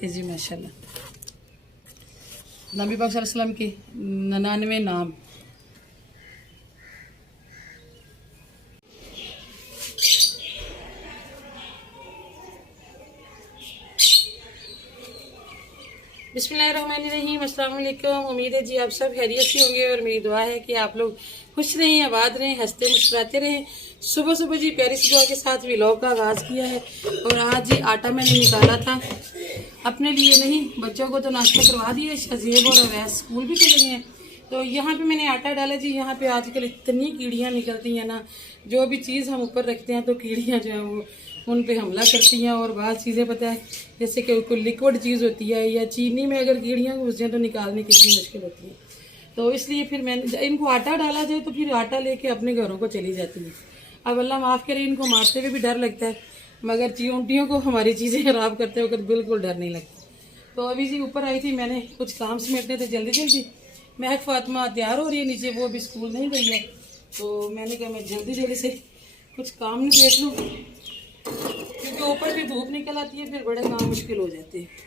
जी माशाल्लाह। नबी पाक सल्लल्लाहु अलैहि वसल्लम की 99 नाम। बिस्मिल्लाहिर्रहमानिर्रहीम। अस्सलाम वालेकुम। उम्मीद है जी आप सब खैरियत से होंगे और मेरी दुआ है कि आप लोग खुश रहें, आबाद रहें, हंसते मुस्कुराते रहें। सुबह सुबह जी प्यारी सी दुआ के साथ व्लॉग का आगाज़ किया है। और आज जी आटा मैंने निकाला था, अपने लिए नहीं, बच्चों को तो नाश्ता करवा दिया। शजीब और अवैस स्कूल भी चले गए हैं। तो यहाँ पे मैंने आटा डाला जी। यहाँ पे आजकल इतनी कीड़ियाँ निकलती हैं ना, जो भी चीज़ हम ऊपर रखते हैं तो कीड़ियाँ जो है वो उन पे हमला करती हैं। और बात चीज़ें पता है, जैसे कि कोई लिक्विड चीज़ होती है या चीनी में अगर कीड़ियाँ घुस जाए तो निकालने कितनी मुश्किल होती है। तो इसलिए फिर मैंने इनको आटा डाला जाए तो फिर आटा लेके अपने घरों को चली जाती है। अब अल्लाह माफ़ करे, इनको मारते हुए भी डर लगता है, मगर चींटियों को हमारी चीज़ें खराब करते वक्त बिल्कुल डर नहीं लगता। तो अभी जी ऊपर आई थी, मैंने कुछ काम समेटने थे जल्दी जल्दी। महक फातिमा तैयार हो रही है नीचे, वो अभी स्कूल नहीं गई है। तो मैंने कहा मैं जल्दी जल्दी से कुछ काम निपेट लूँ, क्योंकि ऊपर भी धूप निकल आती है, फिर बड़े काम मुश्किल हो जाते हैं।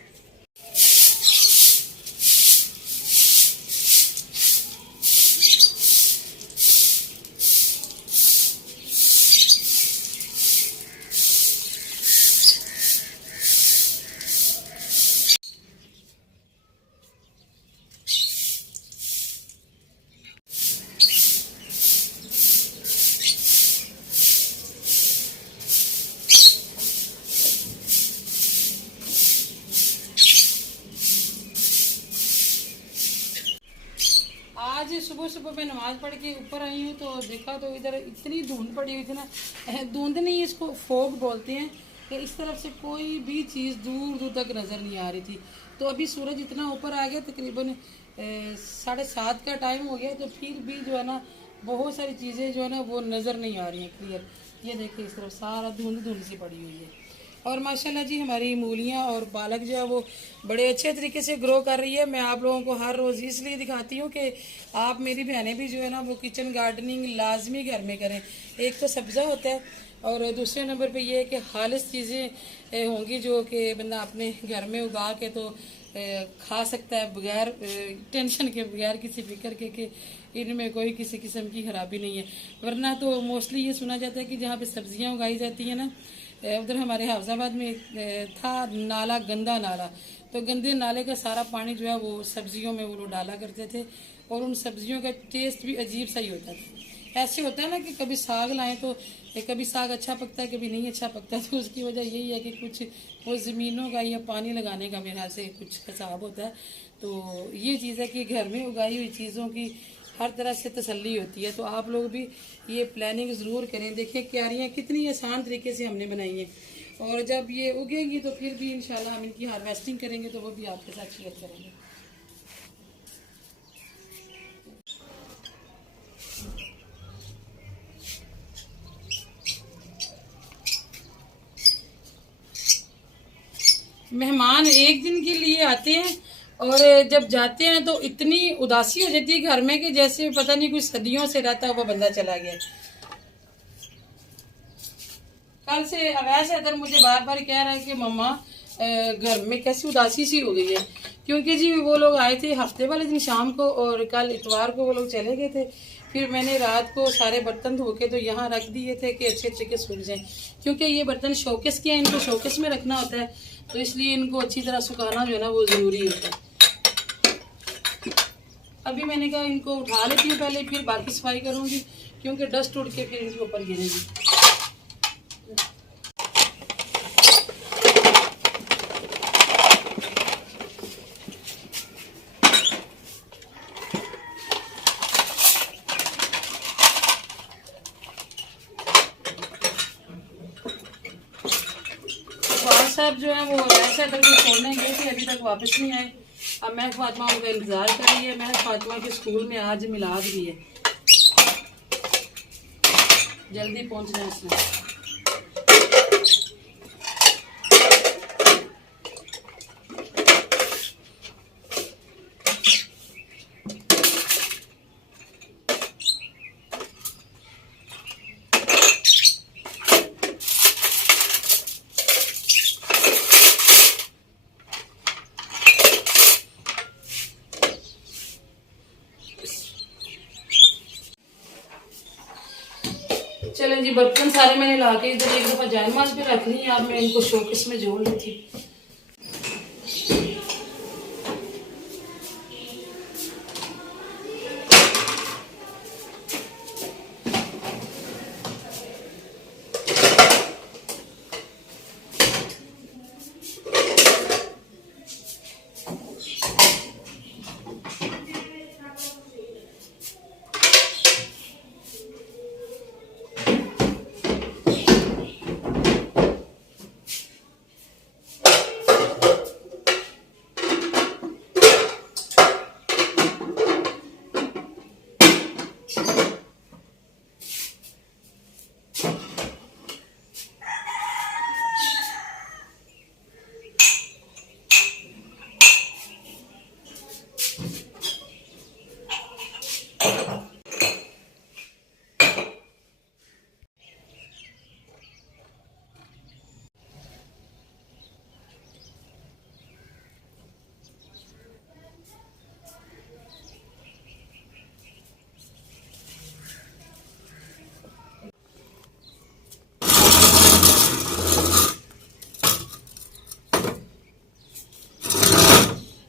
आज सुबह सुबह मैं नमाज पढ़ के ऊपर आई हूँ तो देखा तो इधर इतनी धुंध पड़ी हुई थी ना। धुंध नहीं, इसको फोग बोलते हैं, कि इस तरफ से कोई भी चीज़ दूर दूर तक नज़र नहीं आ रही थी। तो अभी सूरज इतना ऊपर आ गया, तकरीबन 7:30 का टाइम हो गया, तो फिर भी जो है ना बहुत सारी चीज़ें जो है ना वो नज़र नहीं आ रही हैं क्लियर। ये देखिए इस तरफ सारा धुंध धुंध सी पड़ी हुई है। और माशाल्लाह जी हमारी मूलियाँ और पालक जो है वो बड़े अच्छे तरीके से ग्रो कर रही है। मैं आप लोगों को हर रोज़ इसलिए दिखाती हूँ कि आप मेरी बहनें भी जो है ना वो किचन गार्डनिंग लाजमी घर में करें। एक तो सब्ज़ा होता है और दूसरे नंबर पे ये है कि खालिश चीज़ें होंगी जो कि बंदा अपने घर में उगा के तो खा सकता है बगैर टेंशन के, बगैर किसी फिक्र के कि इनमें कोई किसी किस्म की खराबी नहीं है। वरना तो मोस्टली ये सुना जाता है कि जहाँ पे सब्जियाँ उगाई जाती हैं ना, उधर हमारे हाफजाबाद में था नाला, गंदा नाला, तो गंदे नाले का सारा पानी जो है वो सब्जियों में वो लोग डाला करते थे और उन सब्जियों का टेस्ट भी अजीब सा ही होता था। ऐसे होता है ना कि कभी साग लाएं तो कभी साग अच्छा पकता है, कभी नहीं अच्छा पकता। तो उसकी वजह यही है कि कुछ वो ज़मीनों का या पानी लगाने का मेरे ख्याल से कुछ हिसाब होता है। तो ये चीज़ है कि घर में उगाई हुई चीज़ों की हर तरह से तसल्ली होती है। तो आप लोग भी ये प्लानिंग ज़रूर करें। देखिए क्यारियाँ कितनी आसान तरीके से हमने बनाई हैं, और जब ये उगेंगी तो फिर भी इंशाल्लाह हम इनकी हार्वेस्टिंग करेंगे तो वो भी आपके साथ शेयर करेंगे। मेहमान एक दिन के लिए आते हैं और जब जाते हैं तो इतनी उदासी हो जाती है घर में कि जैसे पता नहीं कुछ सदियों से रहता हुआ बंदा चला गया। कल से अवैस हैदर मुझे बार बार कह रहा है कि मम्मा घर में कैसी उदासी सी हो गई है, क्योंकि जी वो लोग आए थे हफ्ते वाले दिन शाम को और कल इतवार को वो लोग चले गए थे। फिर मैंने रात को सारे बर्तन धो के तो यहाँ रख दिए थे कि अच्छे तरीके सूख जाएं, क्योंकि ये बर्तन शोकेस के हैं, इनको शोकेस में रखना होता है, तो इसलिए इनको अच्छी तरह सुखाना जो है ना वो ज़रूरी होता है। अभी मैंने कहा इनको उठा लेती हूँ पहले, फिर बाकी सफाई करूँगी, क्योंकि डस्ट उड़ के फिर इनके ऊपर गिरेगी। साहब जो है वो ऐसा करके छोड़ने गए थे, अभी तक वापस नहीं आए। अब महक फातिमा उनका इंतजार कर रही है। महक फातिमा के स्कूल में आज मिलाद भी है, जल्दी पहुंचना है इसमें। चलें जी, बर्तन सारे मैंने ला के इधर एक दफ़ा जानमाज पे रख ली। अब मैं इनको शोकेस में जोड़ लेती।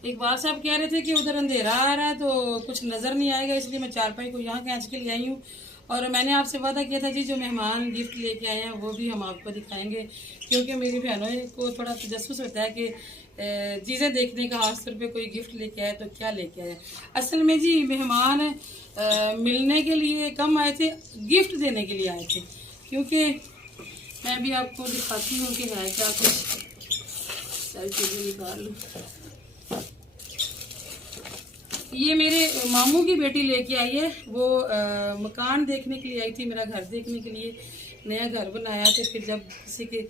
इकबाल साहब कह रहे थे कि उधर अंधेरा आ रहा है तो कुछ नज़र नहीं आएगा, इसलिए मैं चारपाई को यहाँ खींच के ले आई हूँ। और मैंने आपसे वादा किया था जी, जो मेहमान गिफ्ट लेके आए हैं वो भी हम आपको दिखाएंगे, क्योंकि मेरी बहनों को थोड़ा तजस्सुस होता है कि चीज़ें देखने का, खासतौर पे कोई गिफ्ट लेके आए तो क्या लेके आए। असल में जी मेहमान मिलने के लिए कम आए थे, गिफ्ट देने के लिए आए थे। क्योंकि मैं भी आपको दिखाती हूँ कि है क्या कुछ। सारी चीज़ें निकाल लूँ। ये मेरे मामू की बेटी लेके आई है। वो मकान देखने के लिए आई थी, मेरा घर देखने के लिए। नया घर बनाया तो फिर जब किसी के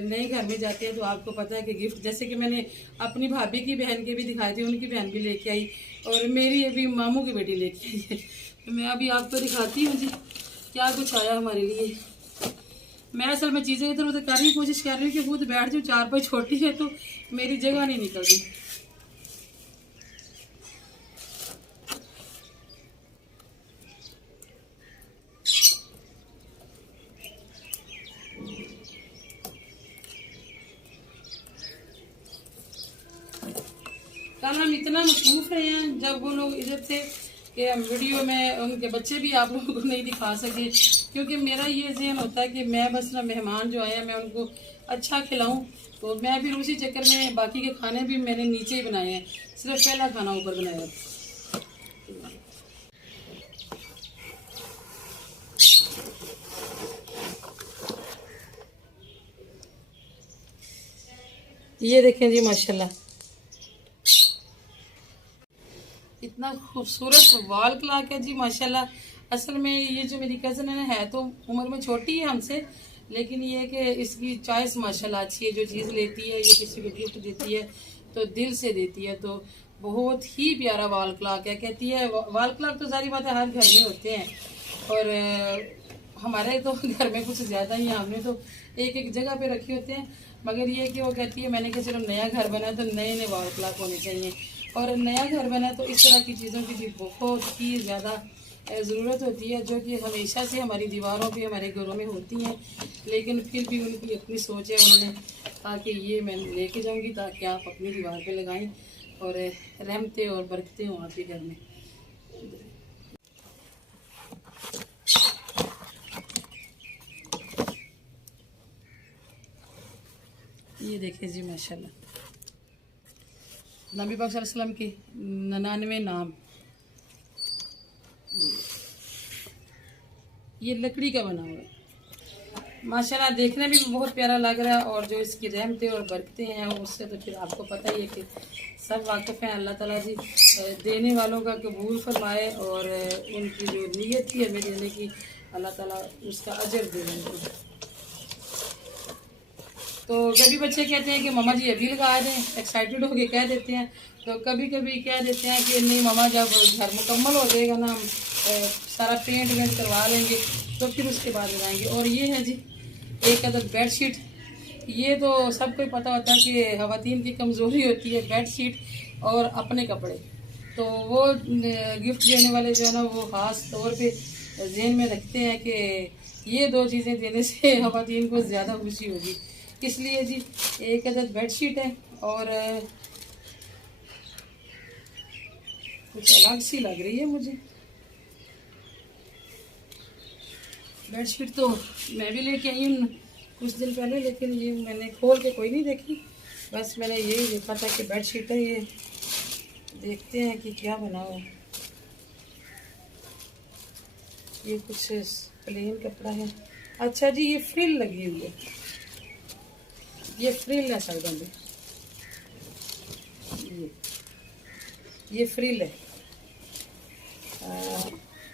नए घर में जाते हैं तो आपको पता है कि गिफ्ट, जैसे कि मैंने अपनी भाभी की बहन के भी दिखाए थे, उनकी बहन भी लेके आई और मेरी अभी मामू की बेटी लेके आई है। तो मैं अभी आपको दिखाती हूँ जी क्या कुछ आया हमारे लिए। मैं असल में चीज़ें इधर उधर करने की कोशिश कर रही हूँ कि खुद बैठ जाऊँ, चारपाई छोटी है तो मेरी जगह नहीं निकल रही। कल हम इतना मसरूफ रहे हैं जब वो लोग इधर थे कि हम वीडियो में उनके बच्चे भी आप लोगों को नहीं दिखा सके, क्योंकि मेरा ये ज़हन होता है कि मैं बस ना मेहमान जो आए हैं मैं उनको अच्छा खिलाऊं। तो मैं फिर उसी चक्कर में बाकी के खाने भी मैंने नीचे ही बनाए हैं, सिर्फ पहला खाना ऊपर बनाया। ये देखें जी माशाल्लाह, इतना खूबसूरत वॉल क्लॉक है जी माशाल्लाह। असल में ये जो मेरी कज़न है तो उम्र में छोटी है हमसे, लेकिन ये है कि इसकी चॉइस माशाल्लाह अच्छी है। जो चीज़ लेती है, ये किसी को गिफ्ट देती है तो दिल से देती है। तो बहुत ही प्यारा वॉल क्लॉक है। कहती है वॉल क्लॉक तो सारी बात है हर घर में होते हैं, और हमारे तो घर में कुछ ज़्यादा ही, हमने तो एक एक जगह पे रखे होते हैं। मगर ये कि वो कहती है मैंने कहा चलो नया घर बना तो नए नए वॉल क्लॉक होने चाहिए, और नया घर बना तो इस तरह की चीज़ों की भी बहुत ही ज़्यादा ज़रूरत होती है, जो कि हमेशा से हमारी दीवारों पे हमारे घरों में होती हैं। लेकिन फिर भी उनकी अपनी सोच है, उन्होंने कहा कि ये मैं लेके जाऊंगी ताकि आप अपनी दीवार पे लगाएं और रहमतें और बरकतें हों आपके घर में। ये देखिए जी माशाल्लाह, नबी पाक सल्लल्लाहु अलैहि वसल्लम के 99 नाम। ये लकड़ी का बना हुआ है माशाल्लाह, देखने में भी बहुत प्यारा लग रहा है। और जो इसकी रहमतें और बरकतें हैं उससे तो फिर आपको पता ही है कि सब वाकिफ़ हैं। अल्लाह ताला जी देने वालों का कबूल फरमाए, और उनकी जो नीयत थी हमें देने की, अल्लाह ताला उसका अजर दे उनको। तो कभी बच्चे कहते हैं कि मम्मा जी अभी लगा दें, एक्साइटेड होके कह देते हैं। तो कभी कभी कह देते हैं कि नहीं मम्मा, जब घर मुकम्मल हो जाएगा ना, हम सारा पेंट वेंट करवा लेंगे तो फिर उसके बाद लगाएंगे। और ये है जी एक अदर बेडशीट। ये तो सबको पता होता है कि ख़वातीन की कमज़ोरी होती है बेडशीट और अपने कपड़े। तो वो गिफ्ट देने वाले जो है ना, वो ख़ास तौर पे जहन में रखते हैं कि ये दो चीज़ें देने से ख़वातीन को ज़्यादा खुशी होगी। इसलिए जी एक अदद बेडशीट है और कुछ अलग सी लग रही है मुझे बेडशीट। तो मैं भी लेके आई हूँ कुछ दिन पहले, लेकिन ये मैंने खोल के कोई नहीं देखी, बस मैंने यही देखा था कि बेडशीट है ये। देखते हैं कि क्या बना हुआ। ये कुछ प्लेन कपड़ा है। अच्छा जी, ये फ्रिल लगी हुई है, ये फ्रिल है साइडों में, ये फ्रिल है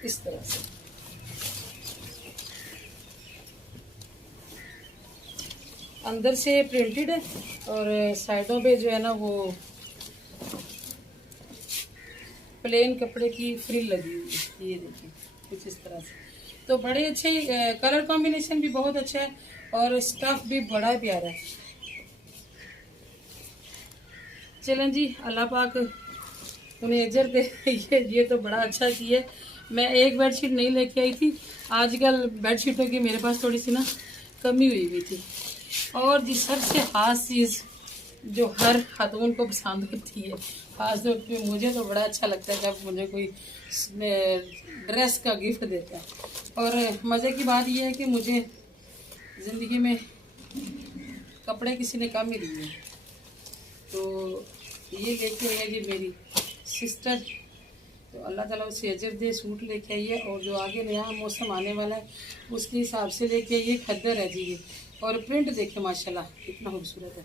इस तरह से। अंदर से प्रिंटेड है और साइडों पे जो है ना वो प्लेन कपड़े की फ्रिल लगी हुई है। ये देखिए कुछ इस तरह से। तो बड़े अच्छे, कलर कॉम्बिनेशन भी बहुत अच्छा है और स्टफ भी बड़ा प्यारा है। चलें जी, अल्लाह पाक उन्हें अजर दे। ये तो बड़ा अच्छा किया। मैं एक बेडशीट नहीं लेके आई थी, आजकल बेडशीटों की मेरे पास थोड़ी सी ना कमी हुई थी। और जी सबसे खास चीज़ जो हर खातून को पसंद होती है, खास तौर पे मुझे तो बड़ा अच्छा लगता है जब मुझे कोई ड्रेस का गिफ्ट देता है। और मज़े की बात यह है कि मुझे ज़िंदगी में कपड़े किसी ने कम ही दिए हैं। तो ये लेके आई है जी मेरी सिस्टर, तो अल्लाह ताला उसे अजर दे। सूट लेके आई है और जो आगे नया मौसम आने वाला है उसके हिसाब से लेके आई है। खद्दर है जी ये, और प्रिंट देखे माशाल्लाह कितना खूबसूरत है।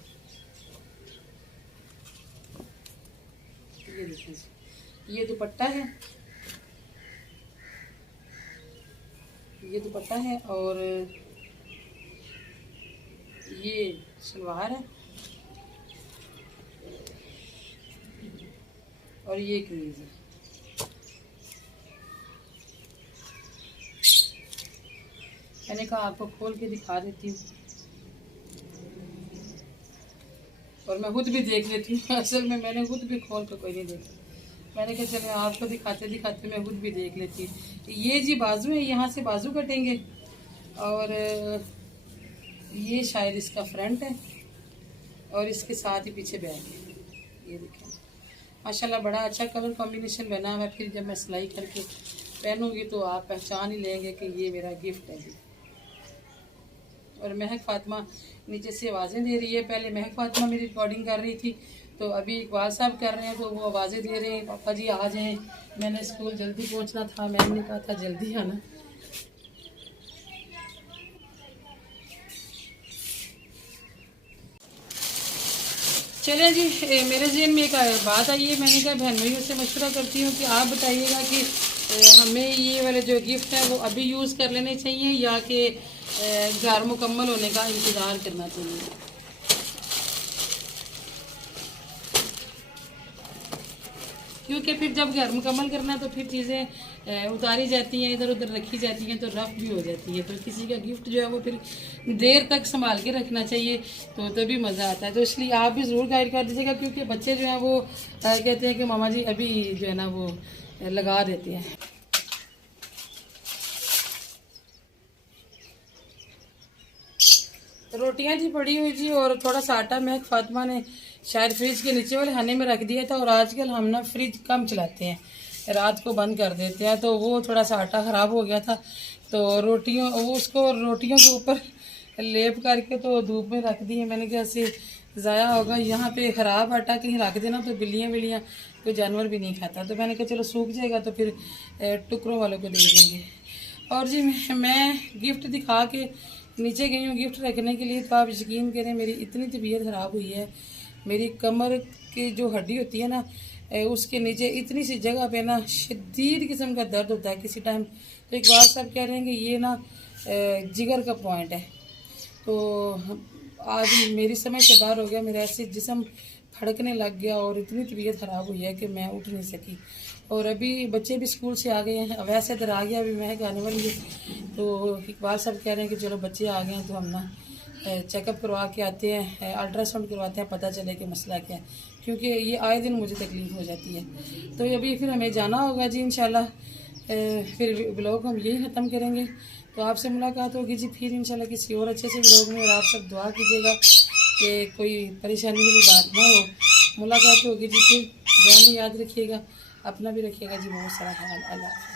ये देखिए जी, ये दुपट्टा है, ये दुपट्टा है और ये सलवार है और ये कमीज है। मैंने कहा आपको खोल के दिखा देती हूँ और मैं खुद भी देख लेती हूँ। असल में मैंने खुद भी खोल के कोई नहीं देखा, मैंने कहा चले आपको दिखाते दिखाते मैं खुद भी देख लेती हूँ। ये जी बाजू है, यहाँ से बाजू कटेंगे और ये शायद इसका फ्रंट है और इसके साथ ही पीछे बैक है। ये देखें माशाल्लाह बड़ा अच्छा कलर कॉम्बिनेशन बना हुआ है। फिर जब मैं सिलाई करके पहनूंगी तो आप पहचान ही लेंगे कि ये मेरा गिफ्ट है जी। और महक फातिमा नीचे से आवाज़ें दे रही है। पहले महक फातिमा मेरी रिकॉर्डिंग कर रही थी, तो अभी इकबाल साहब कर रहे हैं, तो वो आवाज़ें दे रहे हैं पापा जी आ जाएं, मैंने स्कूल जल्दी पहुंचना था। मैंने कहा था जल्दी आना। चलें जी, मेरे जहन में एक बात आई है, मैंने कहा बहन भाइयों से मशवरा करती हूँ कि आप बताइएगा कि हमें ये वाले जो गिफ्ट है वो अभी यूज़ कर लेने चाहिए या कि घर मुकम्मल होने का इंतज़ार करना चाहिए। क्योंकि फिर जब घर मुकम्मल करना तो फिर चीज़ें उतारी जाती हैं, इधर उधर रखी जाती हैं, तो रफ भी हो जाती है। तो किसी का गिफ्ट जो है वो फिर देर तक संभाल के रखना चाहिए, तो तभी मज़ा आता है। तो इसलिए आप भी ज़रूर गाइड कर दीजिएगा, क्योंकि बच्चे जो हैं वो कहते हैं कि मामा जी अभी जो है ना वो लगा देते हैं। रोटियां जी पड़ी हुई जी, और थोड़ा सा आटा महक फातिमा ने शायद फ्रिज के नीचे वाले खाने में रख दिया था। और आजकल हम ना फ्रिज कम चलाते हैं, रात को बंद कर देते हैं, तो वो थोड़ा सा आटा ख़राब हो गया था। तो रोटियों वो उसको रोटियों के ऊपर लेप करके तो धूप में रख दिए। मैंने कहा ऐसे ज़ाया होगा, यहाँ पे ख़राब आटा कहीं रख देना तो बिल्लियाँ बिल्लियाँ कोई जानवर भी नहीं खाता। तो मैंने कहा चलो सूख जाएगा तो फिर टुकड़ों वालों को दे देंगे। और जी मैं गिफ्ट दिखा के नीचे गई हूँ गिफ्ट रखने के लिए, तो आप यकीन करें मेरी इतनी तबीयत ख़राब हुई है। मेरी कमर की जो हड्डी होती है ना उसके नीचे इतनी सी जगह पे ना शदीद किस्म का दर्द होता है किसी टाइम। तो एक बात सब कह रहे हैं कि ये ना जिगर का पॉइंट है। तो आज मेरी समझ से बाहर हो गया, मेरा ऐसे जिस्म फड़कने लग गया और इतनी तबीयत ख़राब हुई है कि मैं उठ नहीं सकी। और अभी बच्चे भी स्कूल से आ गए हैं, वैसे इधर आ गया, अभी मैं आने वाली हूँ। तो इकबाल साहब कह रहे हैं कि चलो बच्चे आ गए हैं तो हम ना चेकअप करवा के आते हैं, अल्ट्रासाउंड करवाते हैं, पता चले कि मसला क्या है, क्योंकि ये आए दिन मुझे तकलीफ़ हो जाती है। तो अभी फिर हमें जाना होगा जी इंशाल्लाह। फिर ब्लॉग हम यही ख़त्म करेंगे। तो आपसे मुलाकात होगी जी फिर इंशाल्लाह किसी और अच्छे से ब्लॉग में। और आप सब दुआ कीजिएगा कि कोई परेशानी वाली बात ना हो। मुलाकात होगी जी फिर, दुआ में याद रखिएगा, अपना भी रखिएगा जी बहुत सारा ख्याल। अल्लाह।